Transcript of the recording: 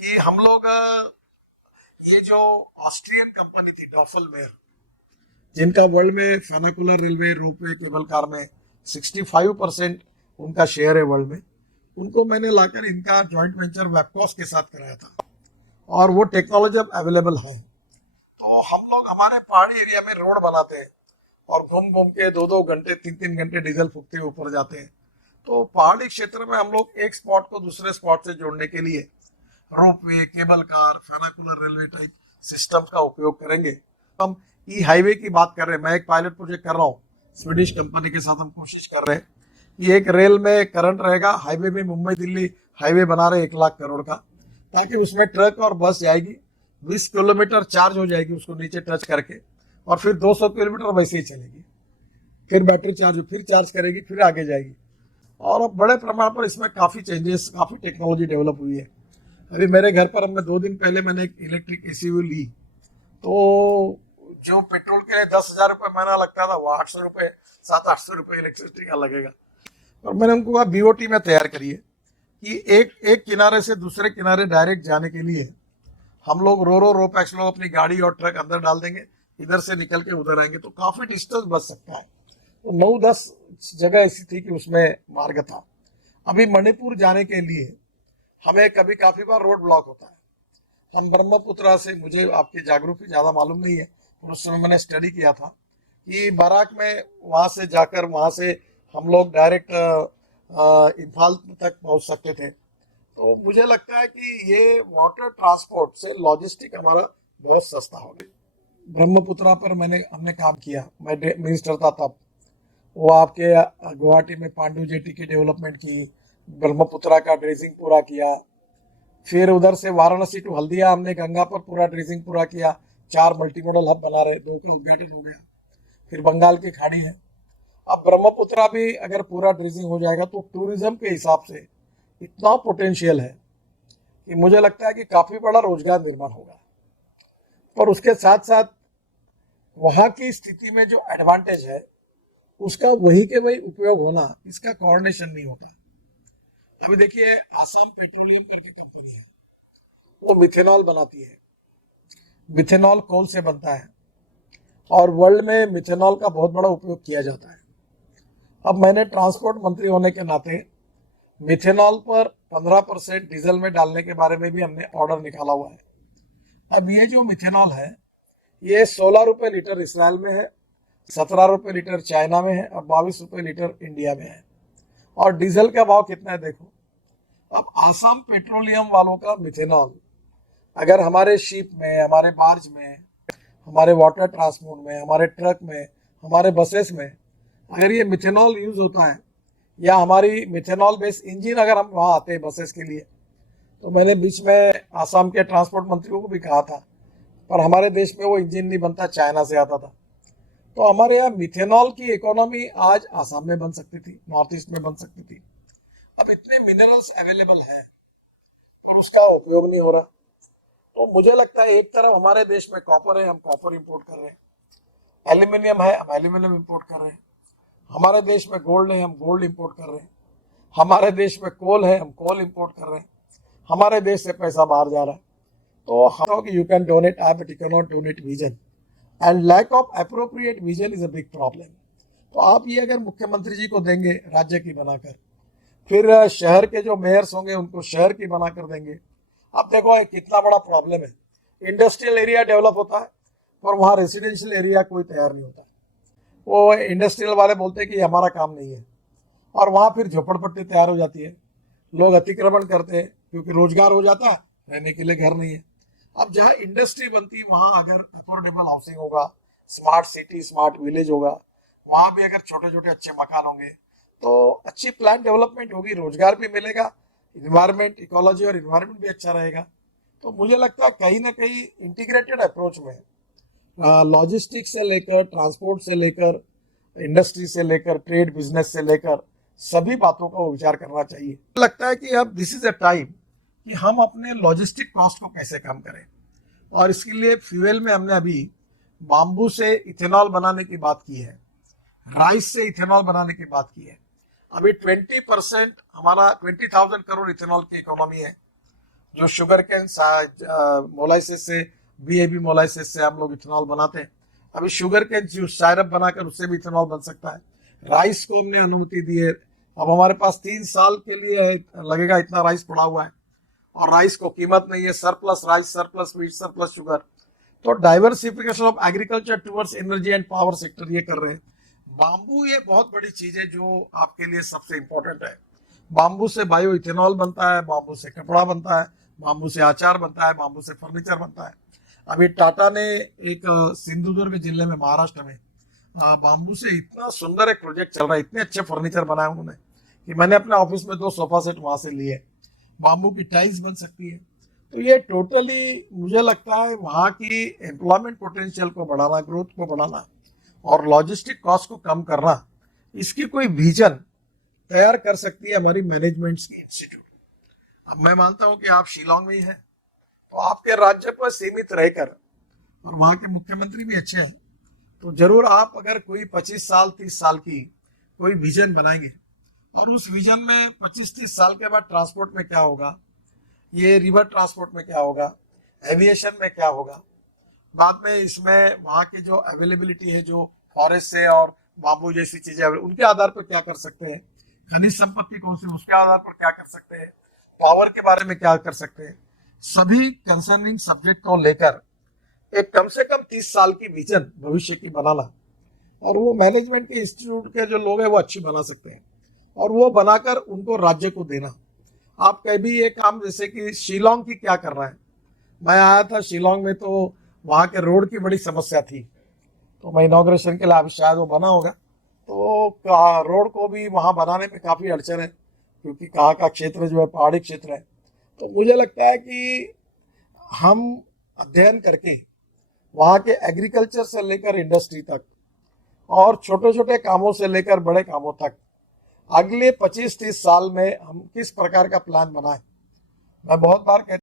कि हम लोग ये जो ऑस्ट्रियन कंपनी थी डॉफलमेयर, जिनका वर्ल्ड में फेनाकुलर रेलवे रोपवे केबल कार में 65% उनका शेयर है वर्ल्ड में, उनको मैंने लाकर इनका जॉइंट वेंचर वेबकॉस के साथ कराया था। और वो टेक्नोलॉजी अब अवेलेबल है। तो हम लोग हमारे पहाड़ी एरिया में रोड बनाते हैं और घूम घूम के 2-2 घंटे 3-3 घंटे डीजल फूकते हुए ऊपर जाते हैं। तो पहाड़ी क्षेत्र में हम लोग एक स्पॉट को दूसरे स्पॉट से जोड़ने के लिए ropeway cable car funicular railway type system का उपयोग करेंगे। हम ई हाईवे की बात कर रहे हैं, मैं एक पायलट प्रोजेक्ट कर रहा हूँ स्वीडिश कंपनी के साथ, हम कोशिश कर रहे हैं कि एक रेल में करंट रहेगा, हाईवे में मुंबई दिल्ली हाईवे बना रहे 1 लाख करोड़ का, ताकि उसमें ट्रक और बस जाएगी, 20 किलोमीटर चार्ज हो जाएगी उसको नीचे टच करके, और फिर 200 किलोमीटर वैसे ही चलेगी, फिर बैटरी चार्ज फिर चार्ज करेगी, फिर आगे जाएगी। और अब बड़े प्रमाण पर इसमें काफ़ी चेंजेस, काफ़ी टेक्नोलॉजी डेवलप हुई है। अभी मेरे घर पर हमने 2 दिन पहले मैंने एक इलेक्ट्रिक एसयूवी ली, तो जो पेट्रोल के लिए 10,000 रुपये महीना लगता था, वो 800 रुपये 700-800 रुपये इलेक्ट्रिसिटी का लगेगा। और मैंने उनको कहा बीओटी में तैयार करिए कि एक एक किनारे से दूसरे किनारे डायरेक्ट जाने के लिए हम लोग रो पैक्स लोग अपनी गाड़ी और ट्रक अंदर डाल देंगे, इधर से निकल के उधर आएंगे, तो काफी डिस्टेंस बच सकता है। तो 9-10 जगह ऐसी थी कि उसमें मार्ग था। अभी मणिपुर जाने के लिए हमें कभी काफी बार रोड ब्लॉक होता है। हम ब्रह्मपुत्रा से, मुझे आपकी जागरूकता ज्यादा मालूम नहीं है, पर उस समय मैंने स्टडी किया था कि बराक में वहां से जाकर वहां से हम लोग डायरेक्ट इम्फाल तक पहुंच सकते थे। तो मुझे लगता है कि ये वाटर ट्रांसपोर्ट से लॉजिस्टिक हमारा बहुत सस्ता हो गया। ब्रह्मपुत्रा पर हमने काम किया, मैं मिनिस्टर था तब। वो आपके गुवाहाटी में पांडु जेटी की डेवलपमेंट की, ब्रह्मपुत्रा का ड्रेजिंग पूरा किया, फिर उधर से वाराणसी टू हल्दिया हमने गंगा पर पूरा ड्रेजिंग पूरा किया, 4 मल्टी मॉडल हब बना रहे, 2 का उद्घाटन हो गया। फिर बंगाल की खाड़ी है। अब ब्रह्मपुत्रा भी अगर पूरा ड्रेजिंग हो जाएगा तो टूरिज्म के हिसाब से इतना पोटेंशियल है कि मुझे लगता है कि काफी बड़ा रोजगार निर्माण होगा। पर उसके साथ साथ वहां की स्थिति में जो एडवांटेज है उसका वही के वही उपयोग होना, इसका कोऑर्डिनेशन नहीं होता। अभी देखिए आसाम पेट्रोलियम करके कंपनी है, वो मिथेनॉल बनाती है। मिथेनॉल कोल से बनता है और वर्ल्ड में मिथेनॉल का बहुत बड़ा उपयोग किया जाता है। अब मैंने ट्रांसपोर्ट मंत्री होने के नाते मिथेनॉल पर 15% डीजल में डालने के बारे में भी हमने ऑर्डर निकाला हुआ है। अब ये जो मिथेनॉल है ये 16 रुपये लीटर इसराइल में है, 17 रुपये लीटर चाइना में है और 22 रुपये लीटर इंडिया में है। और डीजल का भाव कितना है देखो। अब आसाम पेट्रोलियम वालों का मिथेनॉल अगर हमारे शिप में, हमारे बार्ज में, हमारे वाटर ट्रांसपोर्ट में, हमारे ट्रक में, हमारे बसेस में अगर ये मिथेनॉल यूज होता है, या हमारी मिथेनॉल बेस्ड इंजन अगर हम वहाँ आते हैं बसेस के लिए, तो मैंने बीच में आसाम के ट्रांसपोर्ट मंत्रियों को भी कहा था, पर हमारे देश में वो इंजन नहीं बनता, चाइना से आता था। तो हमारे यहाँ मिथेनॉल की इकोनॉमी आज आसाम में बन सकती थी, नॉर्थ ईस्ट में बन सकती थी। अब इतने मिनरल्स अवेलेबल हैं और उसका उपयोग नहीं हो रहा। तो मुझे लगता है एक तरफ हमारे देश में कॉपर है, हम कॉपर इंपोर्ट कर रहे हैं, एल्यूमिनियम है, हम एल्यूमिनियम इंपोर्ट कर रहे हैं, हमारे देश में गोल्ड है, हम गोल्ड इंपोर्ट कर रहे हैं, हमारे देश में कोल है, हम कोल इंपोर्ट कर रहे हैं, हमारे देश से पैसा बाहर जा रहा है। तो हम you can donate app but you can not donate vision, and lack of appropriate vision is a big problem. तो आप ये अगर मुख्यमंत्री जी को देंगे राज्य की बनाकर, फिर शहर के जो मेयर्स होंगे उनको शहर की बनाकर देंगे। अब देखो कितना बड़ा प्रॉब्लम है, इंडस्ट्रियल एरिया डेवलप होता है पर वहाँ रेसिडेंशियल एरिया कोई तैयार नहीं होता। वो इंडस्ट्रियल वाले बोलते हैं कि हमारा काम नहीं है, और वहाँ फिर झोपड़पट्टी तैयार हो जाती है, लोग अतिक्रमण करते हैं क्योंकि रोजगार हो जाता है, रहने के लिए घर नहीं है। अब जहाँ इंडस्ट्री बनती है वहाँ अगर अफोर्डेबल हाउसिंग होगा, स्मार्ट सिटी स्मार्ट विलेज होगा, वहाँ भी अगर छोटे छोटे अच्छे मकान होंगे तो अच्छी प्लान डेवलपमेंट होगी, रोजगार भी मिलेगा, इन्वायरमेंट इकोलॉजी और इन्वायरमेंट भी अच्छा रहेगा। तो मुझे लगता है कहीं ना कहीं इंटीग्रेटेड अप्रोच में लॉजिस्टिक्स से लेकर, ट्रांसपोर्ट से लेकर, इंडस्ट्री से लेकर, ट्रेड बिजनेस से लेकर सभी बातों का विचार करना चाहिए। लगता है कि अब दिस इज अ टाइम कि हम अपने लॉजिस्टिक कॉस्ट को कैसे कम करें, और इसके लिए फ्यूल में हमने अभी बाम्बू से इथेनॉल बनाने की बात की है, राइस से इथेनॉल बनाने की बात की है। अभी 20% हमारा 20,000 करोड़ इथेनॉल की इकोनॉमी है, जो शुगर कैन मोलाइसिस से, बीएबी मोलाइसिस से हम लोग इथेनॉल बनाते हैं। अभी शुगर कैन जूस साइरप बनाकर उससे भी इथेनॉल बन सकता है। राइस को हमने अनुमति दी है। अब हमारे पास 3 साल के लिए लगेगा इतना राइस पड़ा हुआ है, और राइस को कीमत नहीं है, surplus rice, surplus wheat, surplus sugar. तो diversification of agriculture towards energy and power sector ये कर रहे हैं। बाम्बू ये बहुत बड़ी चीज है जो आपके लिए सबसे इंपॉर्टेंट है। बाम्बू से बायो इथेनॉल बनता है, बाम्बू से कपड़ा बनता है, बाम्बू से अचार बनता है, बाम्बू से फर्नीचर बनता है। अभी टाटा ने एक सिंधुदुर्ग जिले में, महाराष्ट्र में, बाम्बू से इतना सुंदर एक प्रोजेक्ट चल रहा है, इतने अच्छे फर्नीचर बनाए उन्होंने कि मैंने अपने ऑफिस में 2 सोफा सेट वहां से लिए। बाम्बू की टाइल्स बन सकती है। तो ये टोटली मुझे लगता है वहाँ की एम्प्लॉयमेंट पोटेंशियल को बढ़ाना, ग्रोथ को बढ़ाना और लॉजिस्टिक कॉस्ट को कम करना, इसकी कोई विजन तैयार कर सकती है हमारी मैनेजमेंट की इंस्टीट्यूट। अब मैं मानता हूं कि आप शिलोंग में ही हैं, तो आपके राज्य पर सीमित रहकर, और वहाँ के मुख्यमंत्री भी अच्छे हैं, तो जरूर आप अगर कोई 25 साल 30 साल की कोई विजन बनाएंगे, और उस विजन में 25-30 साल के बाद ट्रांसपोर्ट में क्या होगा, ये रिवर ट्रांसपोर्ट में क्या होगा, एविएशन में क्या होगा, बाद में इसमें वहाँ की जो अवेलेबिलिटी है, जो फॉरेस्ट से और बाम्बू जैसी चीजें उनके आधार पर क्या कर सकते हैं, खनिज संपत्ति कौन सी उसके आधार पर क्या कर सकते हैं, पावर के बारे में क्या कर सकते हैं, सभी कंसर्निंग सब्जेक्ट को लेकर एक कम से कम 30 साल की विजन भविष्य की बनाना, और वो मैनेजमेंट के इंस्टीट्यूट के जो लोग हैं वो अच्छी बना सकते हैं, और वो बनाकर उनको राज्य को देना। आप कभी ये काम, जैसे कि शिलोंग की क्या कर रहा है, मैं आया था शिलोंग में, तो वहाँ के रोड की बड़ी समस्या थी, तो मैं इनॉग्रेशन के लिए, अभी शायद वो बना होगा, तो रोड को भी वहाँ बनाने में काफ़ी अड़चन है, क्योंकि कहाँ का क्षेत्र जो है पहाड़ी क्षेत्र है। तो मुझे लगता है कि हम अध्ययन करके वहाँ के एग्रीकल्चर से लेकर इंडस्ट्री तक, और छोटे छोटे कामों से लेकर बड़े कामों तक, अगले 25-30 साल में हम किस प्रकार का प्लान बनाएं। मैं बहुत बार कहता